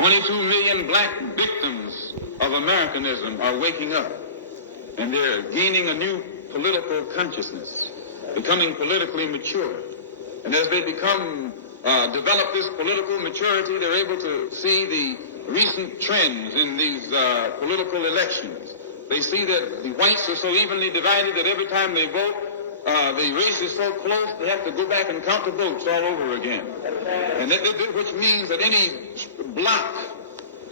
22 million black victims of Americanism are waking up, and they're gaining a new political consciousness, becoming politically mature. And as they develop this political maturity, they're able to see the recent trends in these political elections. They see that the whites are so evenly divided that every time they vote, the race is so close, they have to go back and count the votes all over again. And which means that any block,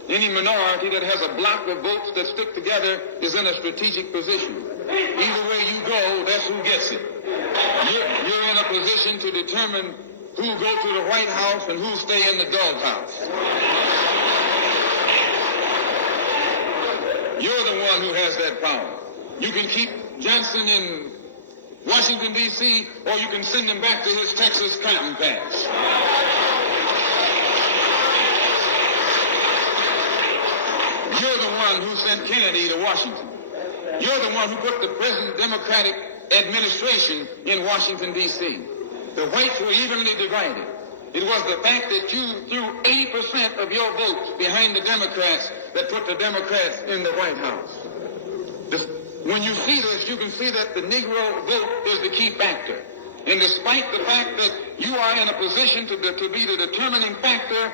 any minority that has a block of votes that stick together is in a strategic position. Either way you go, that's who gets it. You're in a position to determine who go to the White House and who stay in the doghouse. You're the one who has that power. You can keep Johnson in Washington, D.C., or you can send him back to his Texas cotton patch. You're the one who sent Kennedy to Washington. You're the one who put the present Democratic administration in Washington, D.C. The whites were evenly divided. It was the fact that you threw 80% of your votes behind the Democrats that put the Democrats in the White House. When you see this, you can see that the Negro vote is the key factor. And despite the fact that you are in a position to be the determining factor,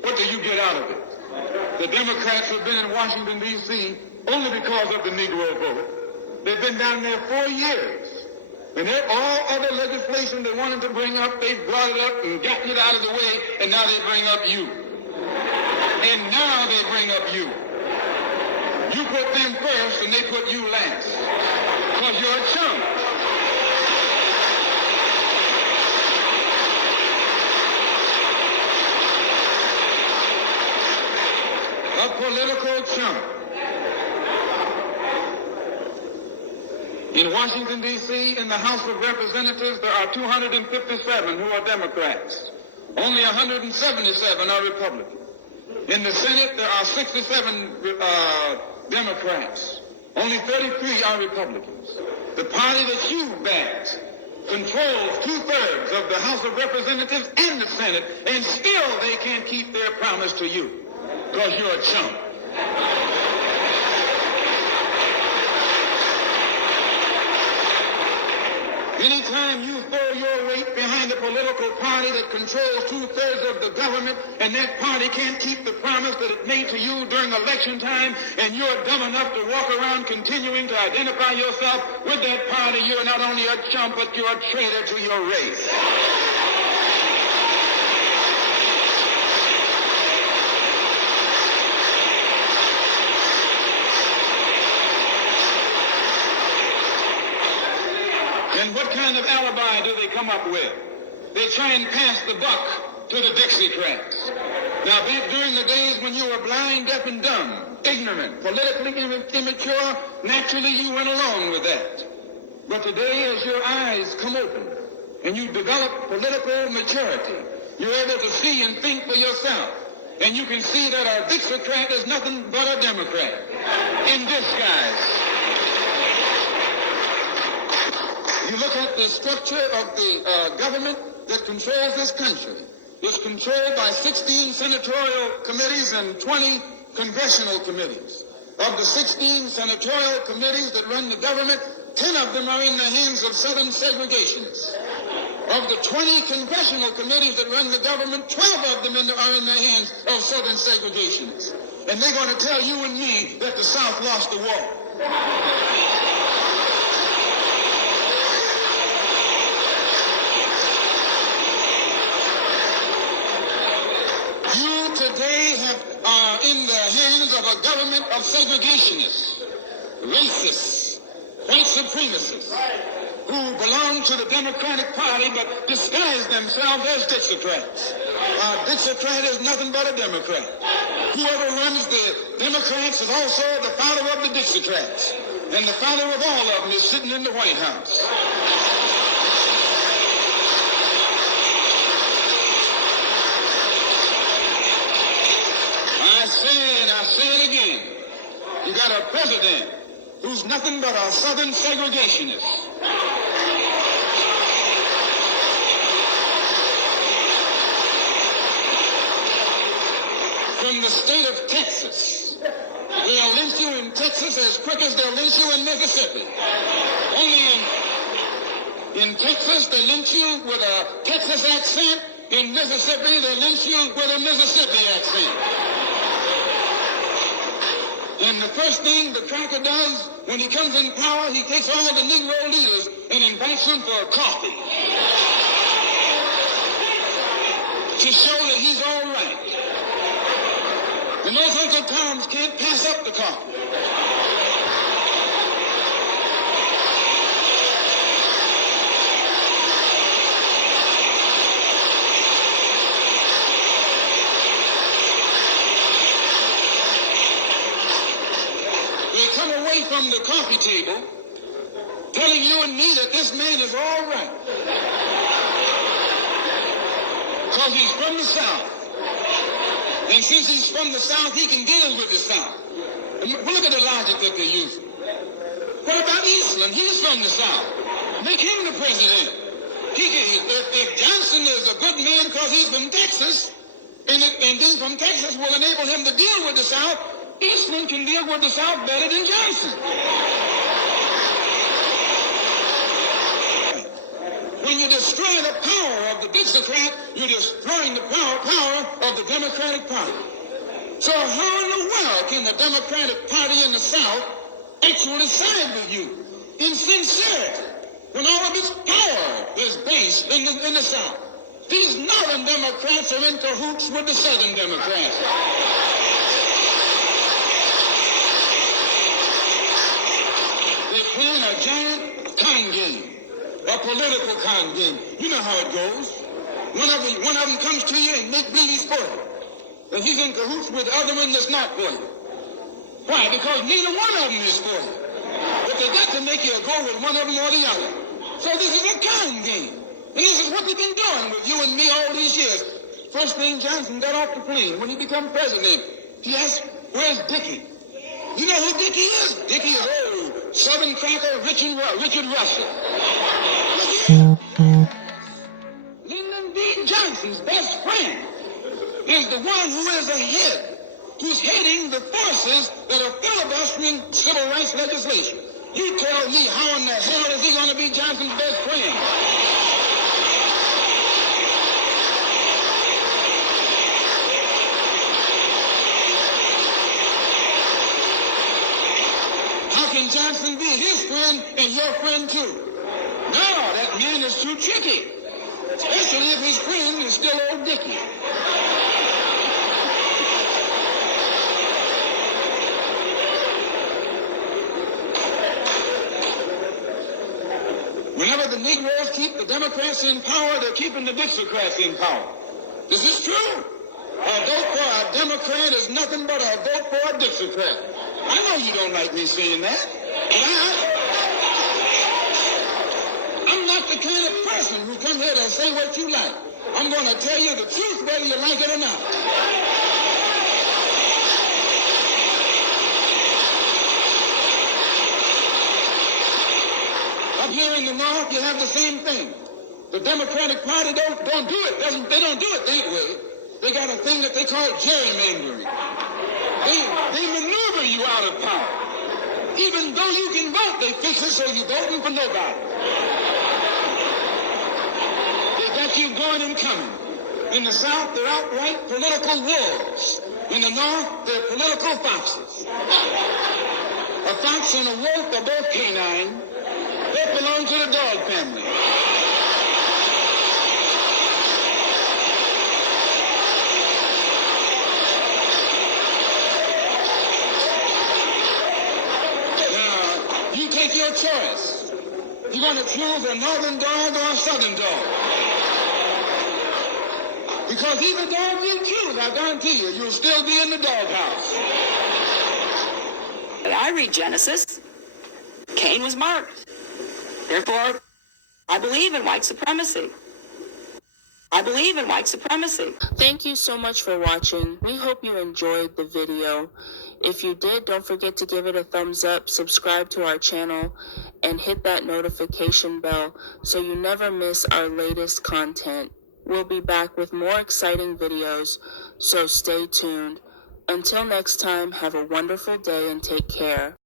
what do you get out of it? The Democrats have been in Washington, D.C. only because of the Negro vote. They've been down there 4 years. And all other legislation they wanted to bring up, they brought it up and gotten it out of the way, and now they bring up you. And now they bring up you. You put them first, and they put you last. Because you're a chump. A political chump. In Washington, D.C., in the House of Representatives, there are 257 who are Democrats. Only 177 are Republicans. In the Senate, there are 67 Democrats. Only 33 are Republicans. The party that you backed controls 2/3 of the House of Representatives and the Senate, and still they can't keep their promise to you because you're a chump. Anytime you throw your weight behind a political party that controls 2/3 of the government, and that party can't keep the promise that it made to you during election time, and you're dumb enough to walk around continuing to identify yourself with that party, you're not only a chump, but you're a traitor to your race. And what kind of alibi do they come up with? They try and pass the buck to the Dixiecrats. Now, during the days when you were blind, deaf, and dumb, ignorant, politically immature, naturally you went along with that. But today, as your eyes come open and you develop political maturity, you're able to see and think for yourself. And you can see that a Dixiecrat is nothing but a Democrat in disguise. You look at the structure of the government that controls this country. It's controlled by 16 senatorial committees and 20 congressional committees. Of the 16 senatorial committees that run the government, 10 of them are in the hands of Southern segregationists. Of the 20 congressional committees that run the government, 12 of them are in the hands of Southern segregationists. And they're going to tell you and me that the South lost the war. Today are in the hands of a government of segregationists, racists, white supremacists, who belong to the Democratic Party but disguise themselves as Dixiecrats. A Dixiecrat is nothing but a Democrat. Whoever runs the Democrats is also the father of the Dixiecrats, and the father of all of them is sitting in the White House. I say it again. You got a president who's nothing but a Southern segregationist. from the state of Texas. They'll lynch you in Texas as quick as they'll lynch you in Mississippi. Only in Texas, they lynch you with a Texas accent. In Mississippi, they lynch you with a Mississippi accent. And the first thing the cracker does when he comes in power, he takes all the Negro leaders and invites them for a coffee to show that he's all right. And those Uncle Toms can't pass up the coffee. From the coffee table telling you and me that this man is all right because he's from the South, and since he's from the South he can deal with the South. And look at the logic that they're using. What about Eastland? He's from the South. Make him the president. If Johnson is a good man because he's from Texas, and then from Texas will enable him to deal with the South, Eastland can deal with the South better than Johnson. When you destroy the power of the Dixiecrat, you're destroying the power of the Democratic Party. So how in the world can the Democratic Party in the South actually side with you in sincerity when all of its power is based in the South? These Northern Democrats are in cahoots with the Southern Democrats. Playing a giant con game, a political con game. You know how it goes. One of them comes to you and make believe he's for you. And he's in cahoots with the other one that's not for you. Why? Because neither one of them is for you. But they got to make you go with one of them or the other. So this is a con game. And this is what they've been doing with you and me all these years. First thing Johnson got off the plane when he became president, he asked, where's Dickie? You know who Dickie is? Dickie is old Southern cracker Richard Russell. Lyndon B. Johnson's best friend is the one who is ahead, who's heading the forces that are filibustering civil rights legislation. You tell me how in the hell is he going to be Johnson's best friend? Can Johnson be his friend and your friend too? No, that man is too tricky. Especially if his friend is still old Dickie. Whenever the Negroes keep the Democrats in power, they're keeping the Dixiecrats in power. This is true. A vote for a Democrat is nothing but a vote for a Dixiecrat. I know you don't like me saying that, but I'm not the kind of person who come here to say what you like. I'm going to tell you the truth whether you like it or not. Up here in the North, you have the same thing. The Democratic Party don't do it. They don't do it that way. They got a thing that they call gerrymandering. They maneuver you out of power. Even though you can vote, they fix it so you're voting for nobody. They got you going and coming. In the South, they're outright political wolves. In the North, they're political foxes. A fox and a wolf are both canine. Both belong to the dog family. Take your choice. You're going to choose a northern dog or a southern dog. Because either dog you choose, I guarantee you, you'll still be in the doghouse. I read Genesis. Cain was marked. Therefore, I believe in white supremacy. I believe in white supremacy. Thank you so much for watching. We hope you enjoyed the video. If you did, don't forget to give it a thumbs up, subscribe to our channel, and hit that notification bell so you never miss our latest content. We'll be back with more exciting videos, so stay tuned. Until next time, have a wonderful day and take care.